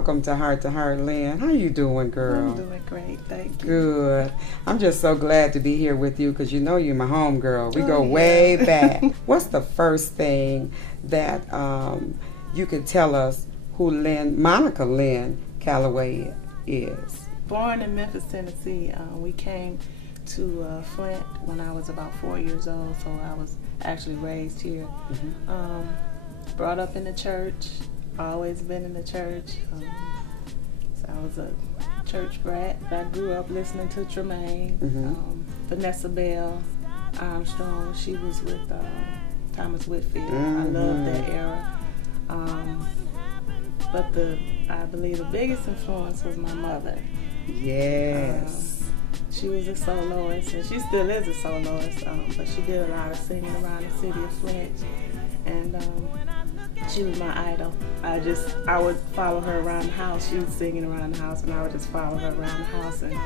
Welcome to Heart, Lynn. How you doing, girl? I'm doing great, thank you. Good. I'm just so glad to be here with you because you know you're my home girl. We go way back. What's the first thing that you could tell us who Monica Lynne Calloway is? Born in Memphis, Tennessee. We came to Flint when I was about 4 years old, so I was actually raised here. Brought up in the church, always been in the church. So I was a church brat. I grew up listening to Tremaine, Vanessa Bell Armstrong. She was with Thomas Whitfield. I love that era. But I believe the biggest influence was my mother. Yes. She was a soloist, and she still is a soloist, but she did a lot of singing around the city of Flint, and she was my idol. I would follow her around the house. She was singing around the house, and I would just follow her around the house and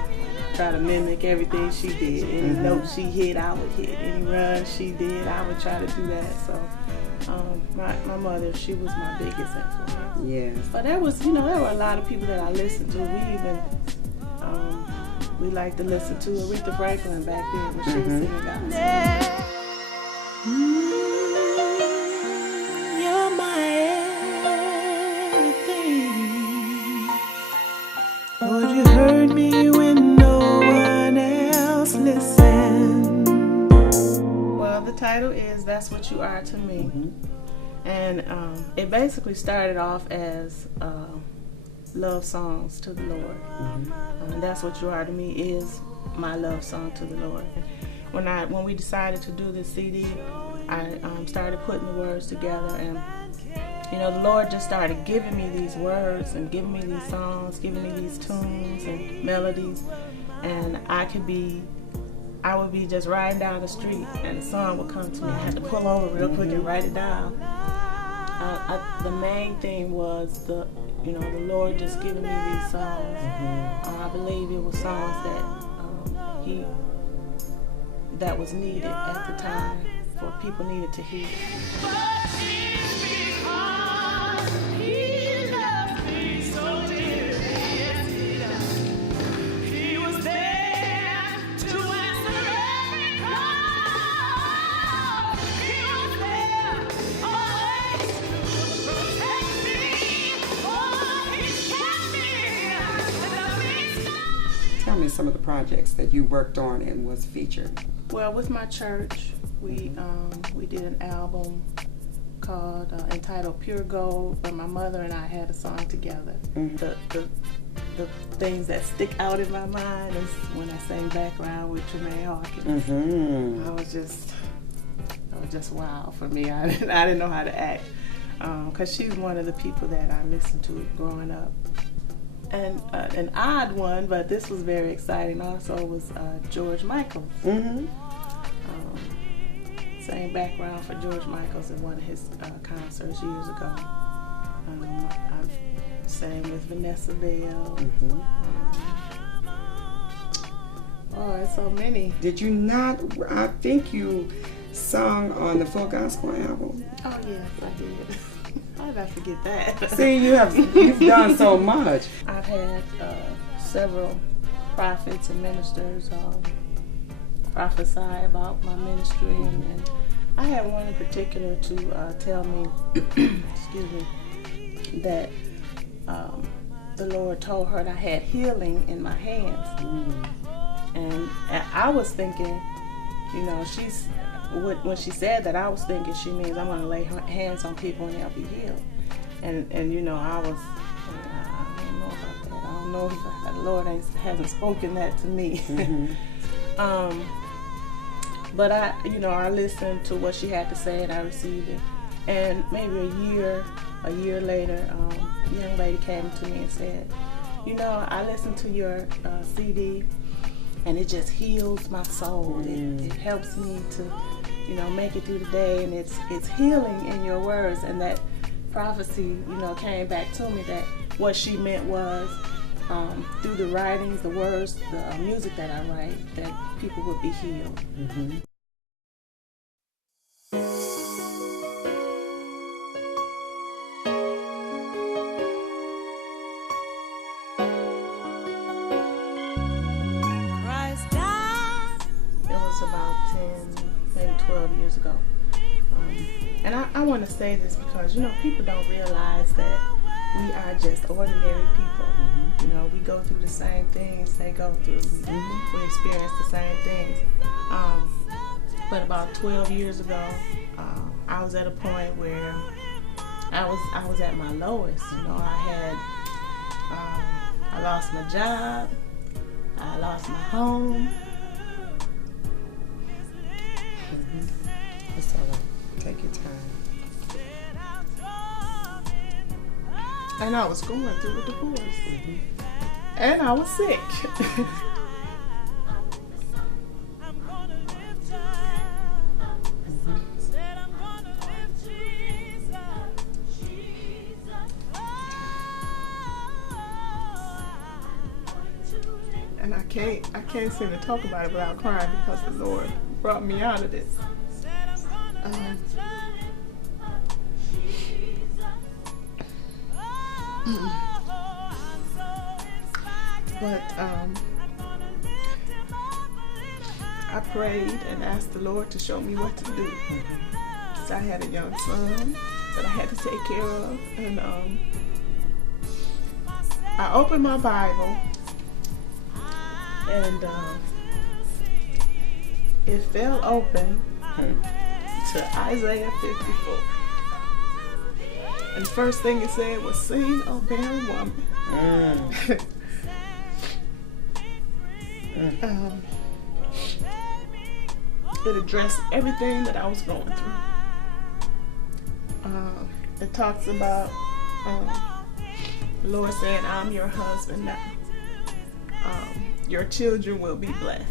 try to mimic everything she did. Any note she hit, I would hit. Any run she did, I would try to do that. So my mother, she was my biggest influence. Yes. But there were a lot of people that I listened to. We liked to listen to Aretha Franklin back then when she was singing gospel. You're my everything. Lord, you heard me when no one else listened. Well, the title is That's What You Are to Me. And it basically started off as love songs to the Lord. And That's What You Are to Me is my love song to the Lord. When we decided to do this CD, I started putting the words together, and the Lord just started giving me these words and giving me these songs, giving me these tunes and melodies, and I would be just riding down the street and the song would come to me. I had to pull over real quick and write it down. The main thing was the Lord just giving me these songs. I believe it was songs that was needed at the time, for people needed to hear. Tell me some of the projects that you worked on and was featured. Well, with my church, we did an album called entitled Pure Gold, where my mother and I had a song together. The things that stick out in my mind is when I sang Background with Tremaine Hawkins. I was just wow for me. I didn't know how to act, because she's one of the people that I listened to growing up. And an odd one, but this was very exciting also, was George Michael. Sang Background for George Michael at one of his concerts years ago. I've sang with Vanessa Bell. It's so many. Did you not? I think you sung on the Full Gospel album. Oh yes, I did. How did I forget that? See, you've done so much. I've had several prophets and ministers prophesy about my ministry, and I had one in particular to tell me, excuse me, that the Lord told her that I had healing in my hands. And I was thinking, when she said that, I was thinking she means I'm going to lay hands on people and they'll be healed. And I was, I don't know about that. I don't know if the Lord hasn't spoken that to me. But I listened to what she had to say and I received it. And maybe a year later, a young lady came to me and said, I listened to your CD and it just heals my soul. It helps me to, make it through the day, and it's healing in your words. And that prophecy, came back to me that what she meant was through the writings, the words, the music that I write, that people would be healed. about 10, maybe 12 years ago. And I want to say this because, people don't realize that we are just ordinary people. We go through the same things they go through. We experience the same things. But about 12 years ago, I was at a point where I was at my lowest. I lost my job. I lost my home. It's all right. Take your time. And I was going through a divorce. And I was sick. And I can't seem to talk about it without crying because the Lord brought me out of this. But I prayed and asked the Lord to show me what to do. Because I had a young son that I had to take care of. And I opened my Bible and it fell open to Isaiah 54. And the first thing it said was, "Sing, O barren woman." It addressed everything that I was going through. It talks about the Lord saying, "I'm your husband now. Your children will be blessed.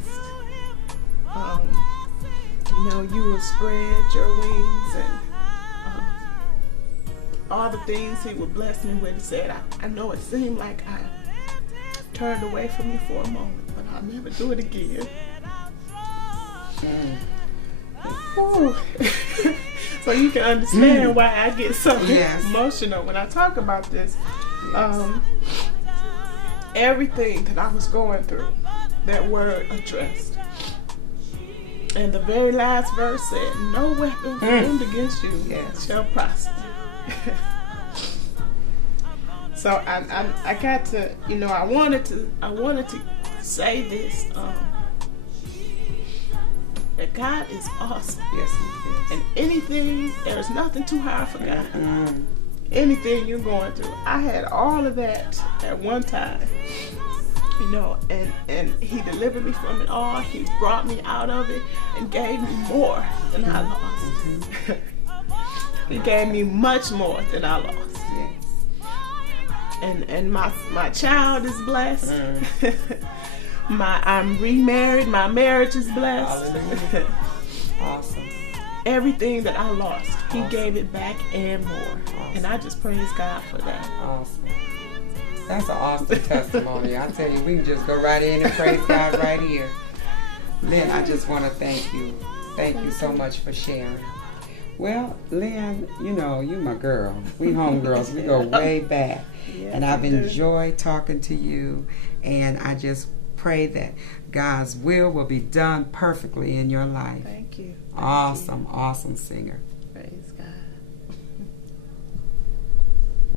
You will spread your wings," and all the things He would bless me with. He said, I know it seemed like I turned away from you for a moment, but I'll never do it again. So you can understand why I get so emotional when I talk about this. Everything that I was going through, that word addressed. And the very last verse said, "No weapon formed against you shall prosper." So I got to, I wanted to say this, that God is awesome. Yes, He is. And there's nothing too hard for God. Anything you're going through. I had all of that at one time, and He delivered me from it all. He brought me out of it and gave me more than I lost. He gave me much more than I lost. And my child is blessed. I'm remarried. My marriage is blessed. Awesome. Everything that I lost, He gave it back and more. And I just praise God for that. Awesome. That's an awesome testimony. I tell you, we can just go right in and praise God right here. Lynne, I just want to thank you. Thank you so much for sharing. Well, Lynne, you my girl. We homegirls. We go way back. Yes, and I've enjoyed talking to you. And I just pray that God's will be done perfectly in your life. Thank you. Awesome singer.